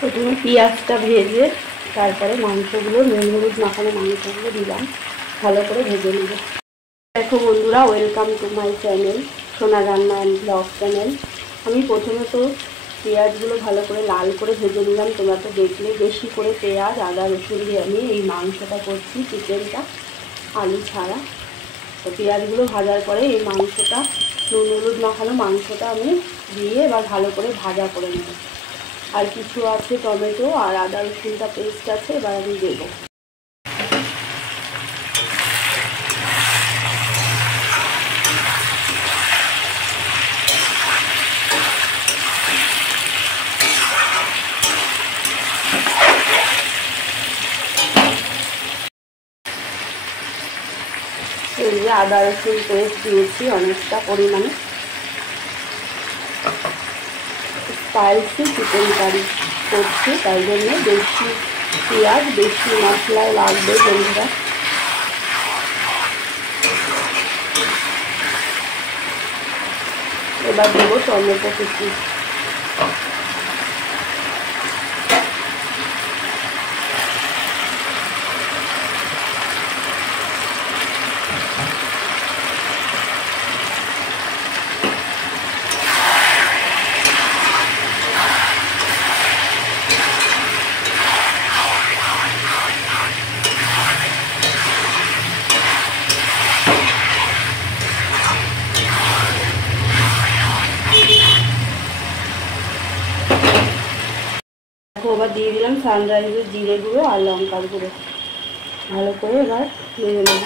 প্রথমে পেঁয়াজটা ভেজে তারপরে মাংসগুলো নুন হলুদ মাখানো মাংসগুলো দিলাম, ভালো করে ভেজে নেব। দেখো বন্ধুরা, ওয়েলকাম টু মাই চ্যানেল সোনা রান্না অ্যান্ড ব্লগ চ্যানেল। আমি প্রথমে তো পেঁয়াজগুলো ভালো করে লাল করে ভেজে নিলাম। তোমরা তো দেখলে বেশি করে পেঁয়াজ আদা রসুন দিয়ে আমি এই মাংসটা করছি, চিকেনটা আলু ছাড়া। তো পেঁয়াজগুলো ভাজার পরে এই মাংসটা নুন হলুদ মাখানো মাংসটা আমি দিয়ে এবার ভালো করে ভাজা করে নেব। আর কিছু আছে টমেটো আর আদা রসুনটা পেস্ট আছে, এবার আমি দেবো। এই যে আদা রসুন পেস্ট দিয়েছি অনেকটা পরিমাণে। স্পাইসি চিকেন কারি করছি, তাই জন্য বেশি পেঁয়াজ বেশি মশলায় লাগবে বন্ধুরা। এবার দেবো টমেটো কুচি। এবার দিয়ে দিলাম সানরাইজের জিরে গুঁড়ো আর লঙ্কার গুঁড়ো, ভালো করে এবার নেড়ে নেব।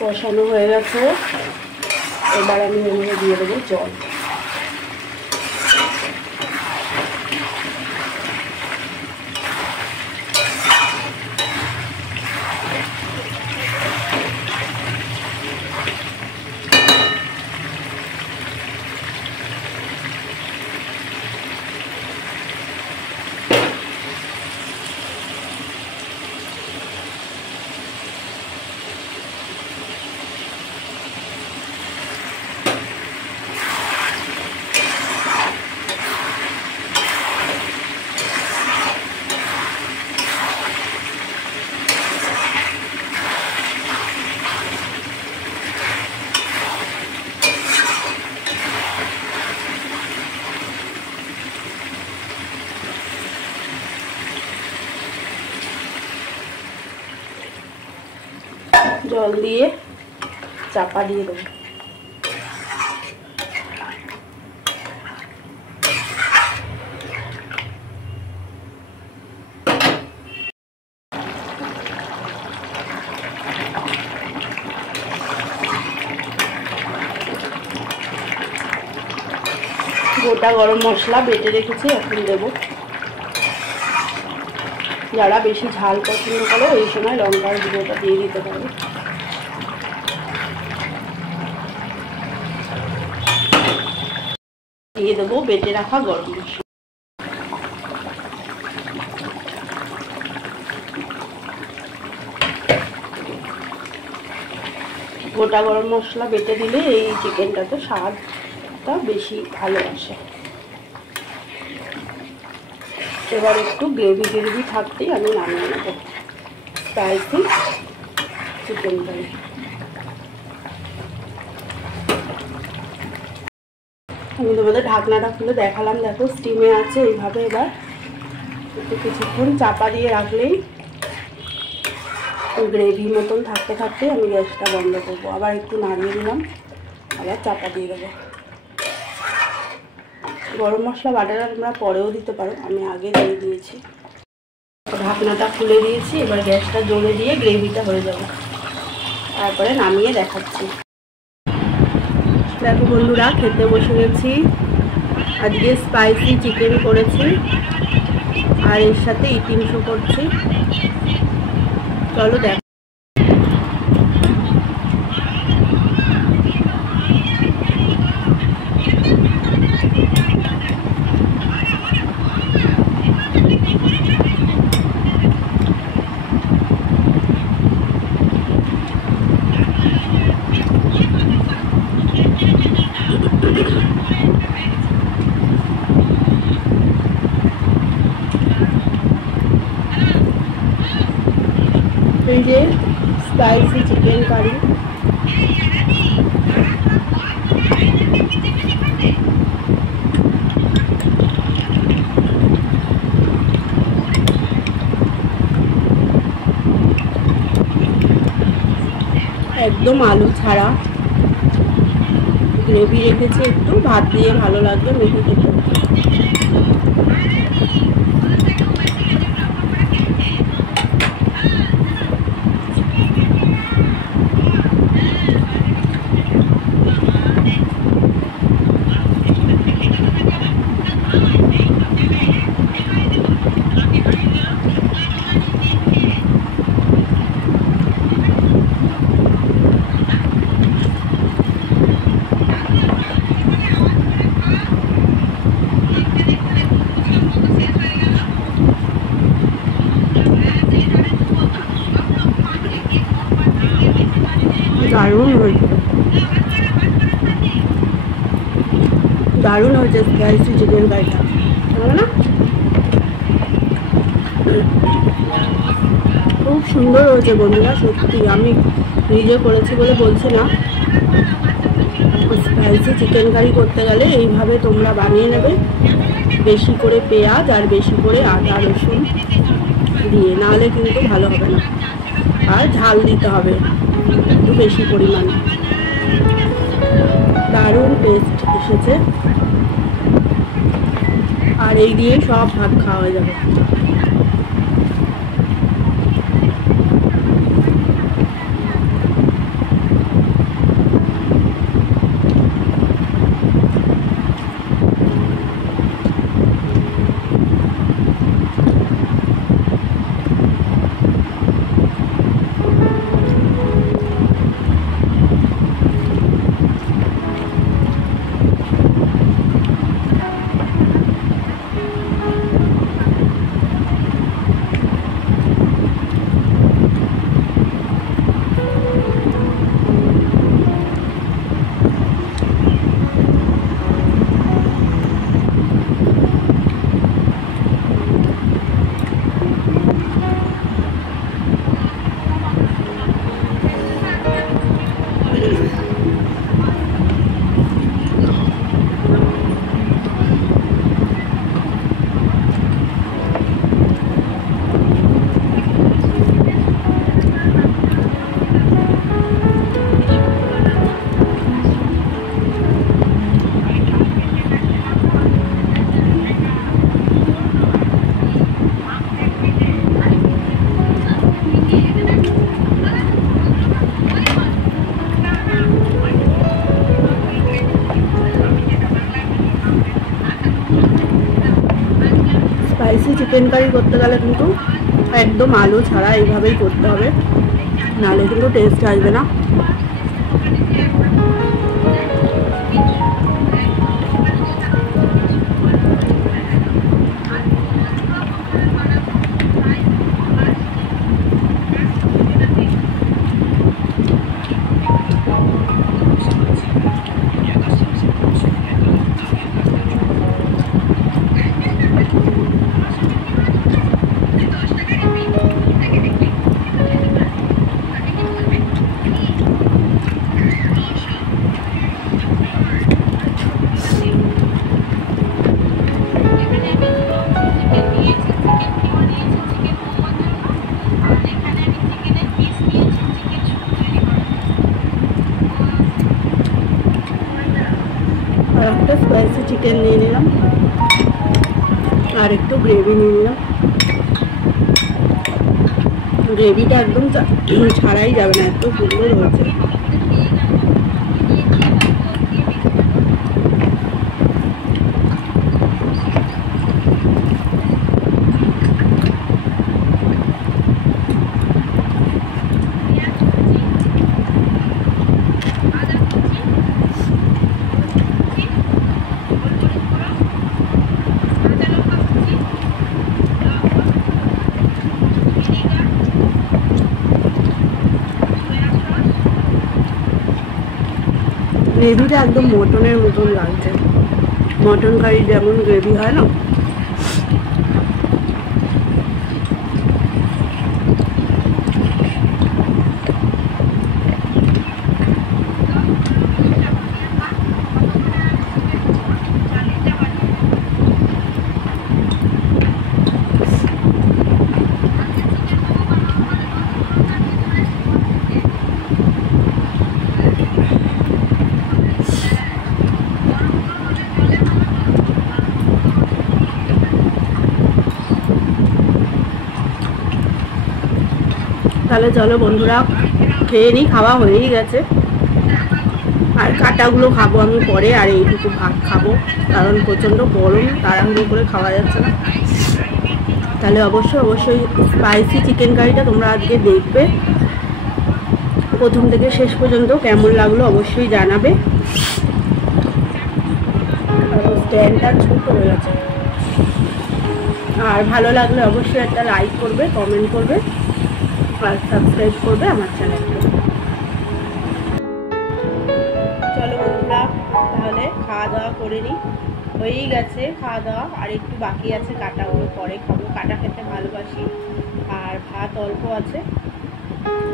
কষানো হয়ে গেছে, এবার আমি দিয়ে দেবো জল। জল দিয়ে চাপা দিয়ে দেবো। গোটা গরম মশলা বেটে রেখেছি, এখন দেবো। যারা বেশি ঝাল পছন্দ করে এই সময় লঙ্কার গুঁড়োটা দিয়ে দিতে পারে। দিয়ে দেবো বেটে রাখা গরম মশলা। গোটা গরম মশলা বেটে দিলে এই চিকেনটাতে স্বাদটা বেশি ভালো আসে। এবার একটু গ্রেভি থাকতেই আমি নামিয়ে নেব স্পাইসি চিকেন কারি। আমি তোমাদের ঢাকনাটা খুলে দেখালাম, দেখো স্টিমে আছে এইভাবে। এবার একটু কিছুক্ষণ চাপা দিয়ে রাখলেই গ্রেভি মতন থাকতে থাকতে আমি গ্যাসটা বন্ধ করবো। আবার একটু নাড়িয়ে দিলাম, আবার চাপা দিয়ে দেবো। গরম মশলা বাটাটা তোমরা পরেও দিতে পারো, আমি আগে দিয়ে দিয়েছি। ঢাকনাটা খুলে দিয়েছি, এবার গ্যাসটা জ্বলে দিয়ে গ্রেভিটা হয়ে যাবে, তারপরে নামিয়ে দেখাচ্ছি। দেখো বন্ধুরা, খেতে বসে গেছি। আজকে স্পাইসি চিকেন করেছি আর এর সাথে ইটিং শো করছি। চলো দেখ। এই যে স্পাইসি চিকেন কারি, একদম আলু ছাড়া, গ্রেভি রেখেছি একটু, ভাত দিয়ে ভালো লাগবে মেখে খেতে। দারুণ হয়েছে, দারুণ হয়েছে স্পাইসি চিকেন কারিটা, না খুব সুন্দর হয়েছে বন্ধুরা। সত্যি আমি নিজে করেছি বলে বলছি না, স্পাইসি চিকেন কারি করতে গেলে এইভাবে তোমরা বানিয়ে নেবে, বেশি করে পেঁয়াজ আর বেশি করে আদা রসুন দিয়ে, নাহলে কিন্তু ভালো হবে না। আর ঝাল দিতে হবে একটু বেশি পরিমাণে। দারুণ টেস্ট এসেছে, আর এই দিয়ে সব ভাত খাওয়া হয়ে যাবে। স্পাইসি চিকেন কারি করতে গেলে কিন্তু একদম আলু ছাড়া এইভাবেই করতে হবে, নাহলে কিন্তু টেস্ট আসবে না। স্পাইসি চিকেন নিয়ে নিলাম আর একটু গ্রেভি নিয়ে নিলাম। গ্রেভিটা একদম ছাড়াই যাবে না, এত সুন্দর হয়েছে। গ্রেভিটা একদম মটনের মতন লাগছে, মটন কারি যেমন গ্রেভি হয় না। তাহলে চলো বন্ধুরা খেয়ে নিই, খাওয়া হয়েই গেছে। আর কাটাগুলো খাবো আমি পরে, আর এইটুকু ভাত খাবো কারণ প্রচণ্ড গরম, তাড়াহুড়ো করে খাওয়া যাচ্ছে না। তাহলে অবশ্যই স্পাইসি চিকেন কারিটা তোমরা আজকে দেখবে প্রথম থেকে শেষ পর্যন্ত, কেমন লাগলো অবশ্যই জানাবে। স্ট্যান্ডটা ছোট হয়ে গেছে। আর ভালো লাগলে অবশ্যই একটা লাইক করবে, কমেন্ট করবে আর সাবস্ক্রাইব করবে আমার চ্যানেলকে। চলো বন্ধুরা তাহলে খাওয়া দাওয়া করে নিই, হয়েই গেছে খাওয়া দাওয়া, আর একটু বাকি আছে, কাটাগুলো পরে খাবো, কাটা খেতে ভালোবাসি। আর ভাত অল্প আছে,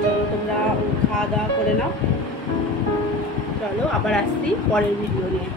চলো তোমরা খাওয়া দাওয়া করে নাও। চলো আবার আসছি পরের ভিডিও নিয়ে।